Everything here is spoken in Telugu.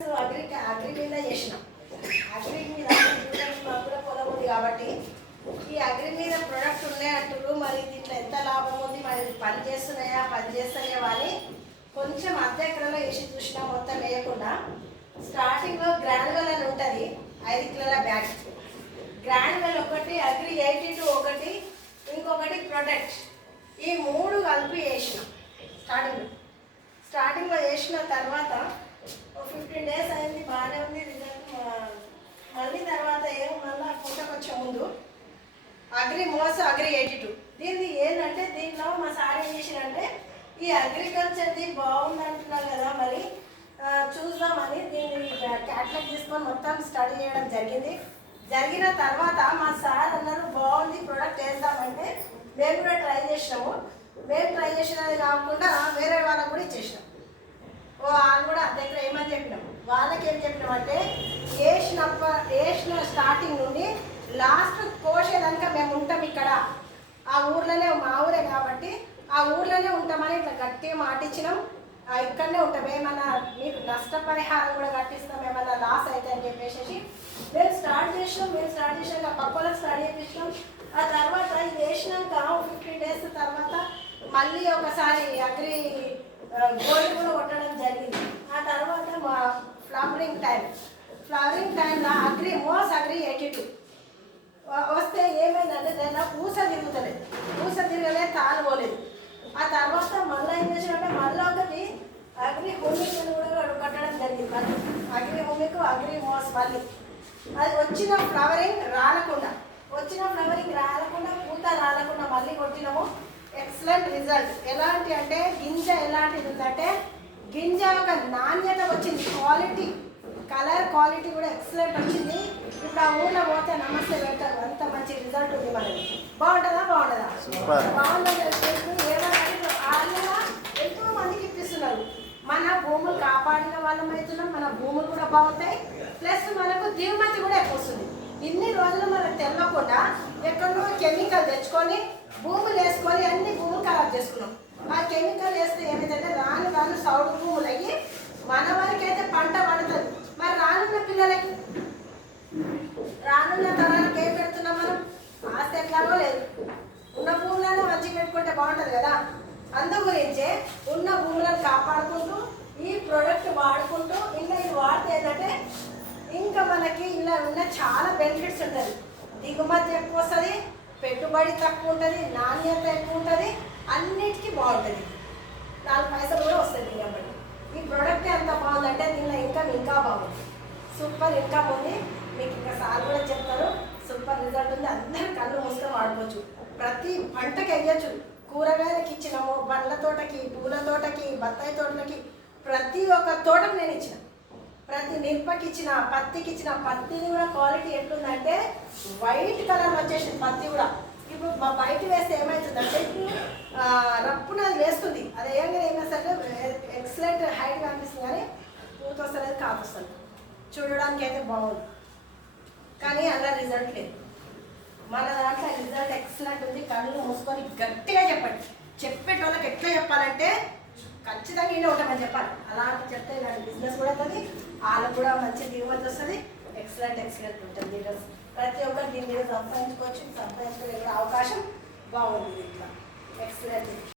అగ్రి మీద చేసినాం. అగ్రి మీద మాకు కూడా పొలం ఉంది కాబట్టి ఈ అగ్రి మీద ప్రొడక్ట్ ఉన్నాయి అంటారు. మరి దీంట్లో ఎంత లాభం ఉంది, మరి పని చేస్తున్నాయా అని కొంచెం అర్ధ ఎకరంలో వేసి చూసినా, మొత్తం వేయకుండా స్టార్టింగ్లో గ్రాన్యువల్ అని ఉంటుంది 5 కిలోల బ్యాగ్. గ్రాన్యువల్ ఒకటి, అగ్రి 82 ఒకటి, ఇంకొకటి ప్రొడక్ట్, ఈ 3 కలిపి వేసినాం. స్టార్టింగ్లో వేసిన తర్వాత 15 డేస్ అయింది, బాగానే ఉంది రిజల్ట్. మళ్ళీ తర్వాత మళ్ళీ పుట్టకు వచ్చే ముందు అగ్రి 82. దీన్ని ఏంటంటే దీంట్లో మా సార్ ఏం చేసినంటే ఈ అగ్రికల్చర్ది బాగుంది అంటున్నారు కదా, మరి చూద్దామని దీన్ని క్యాటలాగ్ తీసుకొని మొత్తం స్టడీ చేయడం జరిగిన తర్వాత మా సార్ అన్నారు బాగుంది ప్రొడక్ట్ వేద్దామంటే మేము కూడా ట్రై చేసినాము. మేము ట్రై చేసినది కాకుండా వేరే వాళ్ళకు కూడా ఇచ్చేసినాం. వాళ్ళు కూడా దగ్గర ఏమని చెప్పినాం, వాళ్ళకి ఏం చెప్పినామంటే వేసిన స్టార్టింగ్ నుండి లాస్ట్ కోసేదానిక మేము ఉంటాం ఇక్కడ, ఆ ఊర్లోనే, మా ఊరే కాబట్టి ఆ ఊర్లోనే ఉంటామని ఇట్లా గట్టిగా మాటిచ్చినాం. ఇక్కడనే ఉంటాం, ఏమన్నా మీకు నష్టపరిహారం కూడా కట్టిస్తాం, ఏమన్నా లాస్ అయితే అని చెప్పేసి మేము స్టార్ట్ చేసినాక పక్కలకు స్టార్ట్ చేయించినాం. ఆ తర్వాత ఇది వేసినాక 15 డేస్ తర్వాత మళ్ళీ ఒకసారి అగ్రి గోల్డ్ కూడా కొట్టడం జరిగింది. ఆ తర్వాత మా ఫ్లవరింగ్ టైంలో అగ్రి 82 వస్తే ఏమైందంటే దానిలో పూస తిరగలేదు, తాను పోలేదు. ఆ తర్వాత మళ్ళీ ఏం చేసినట్టే మళ్ళీ ఒకటి అగ్రి హోమిక్ కూడా కట్టడం జరిగింది. మళ్ళీ అగ్రి హోమిక్, అగ్రి మోస్ మళ్ళీ అది వచ్చిన ఫ్లవరింగ్ రాలకుండా పూత రాలకుండా మళ్ళీ కొట్టినాము. Excellent result. ఎలాంటి అంటే గింజ ఎలాంటిది ఉందంటే గింజ ఒక నాణ్యత వచ్చింది, కలర్ క్వాలిటీ కూడా ఎక్సలెంట్ వచ్చింది. ఇప్పుడు ఆ ఊళ్ళో పోతే నమస్తే పెడతారు, అంత మంచి రిజల్ట్ ఉంది. మనకి బాగుంటుందా? బాగుందని ఏమన్నా ఎంతో మందికి ఇప్పిస్తున్నారు. మన భూములు కాపాడిన వాళ్ళం అవుతున్నాం, మన భూములు కూడా బాగుంటాయి, ప్లస్ మనకు దిగుమతి కూడా ఎక్కువ వస్తుంది. ఇన్ని రోజులు మనకు తెలియకుండా ఎక్కడో కెమికల్ తెచ్చుకొని భూములు వేసుకొని అన్ని భూములు ఖరాబ్ చేసుకున్నాం. ఆ కెమికల్ వేస్తే ఏమైందంటే రాను సౌడు భూములు అయ్యి మన వరకైతే పంట పడుతుంది. మరి రానున్న పిల్లలకి, రానున్న తరాలకు ఏం పెడుతున్నాం మనం? ఆస్తి ఎట్లాగో లేదు, ఉన్న భూములను మంచిగా పెట్టుకుంటే బాగుంటుంది కదా. అందు గురించే ఉన్న భూములను కాపాడుకుంటూ ఈ ప్రోడక్ట్ వాడుకుంటూ ఇంకా ఇది వాడితే ఏంటంటే ఇంకా మనకి ఇలా ఉన్న చాలా బెనిఫిట్స్ ఉంటుంది. దిగుమతి ఎక్కువ వస్తుంది, పెట్టుబడి తక్కువ ఉంటుంది, నాణ్యత ఎక్కువ ఉంటుంది, అన్నిటికీ బాగుంటుంది, 4 పైసలు కూడా వస్తుంది కాబట్టి. ఈ ప్రోడక్టే అంత బాగుందంటే దీనిలో ఇన్కమ్ ఇంకా బాగుంది, సూపర్ ఇన్కమ్ ఉంది. మీకు ఇంకా సార్ కూడా చెప్తారు, సూపర్ రిజల్ట్ ఉంది. అందరూ కళ్ళు మూసుకొని వాడుకోవచ్చు, ప్రతి పంటకి వేయచ్చు. కూరగాయలకి ఇచ్చినాము, పండ్ల తోటకి, పూల తోటకి, బత్తాయి తోటలకి, ప్రతి ఒక్క తోటకు నేను ఇచ్చిన, ప్రతి మిరపకి ఇచ్చిన, పత్తికి ఇచ్చిన. పత్తిని కూడా క్వాలిటీ ఎట్లుందంటే వైట్ కలర్ వచ్చేసింది పత్తి కూడా. ఇప్పుడు మా బయట వేస్తే ఏమవుతుందంటే రప్పున అది వేస్తుంది, అది ఏమైనా సరే ఎక్సలెంట్ హైట్ కనిపిస్తుంది, కానీ పూత వస్తుంది, కాపు వస్తుంది, చూడడానికి అయితే బాగుంది, కానీ అలా రిజల్ట్ లేదు. మన దాంట్లో రిజల్ట్ ఎక్సలెంట్ ఉంది. కళ్ళు మూసుకొని గట్టిగా చెప్పండి. చెప్పేటోళ్ళకి ఎట్లా చెప్పాలంటే ఖచ్చితంగా ఇంట్లో ఉంటామని చెప్పాలి. అలాంటి చెప్తే ఇలాంటి బిజినెస్ కూడా అవుతుంది, వాళ్ళకు కూడా మంచి దిగుమతి వస్తుంది, ఎక్సలెంట్ ఉంటుంది. ప్రతి ఒక్కరు దీని మీద సంపాదించుకోవచ్చు, సంపాదించుకునే అవకాశం బాగుంది. ఇట్లా ఎక్సలెంట్.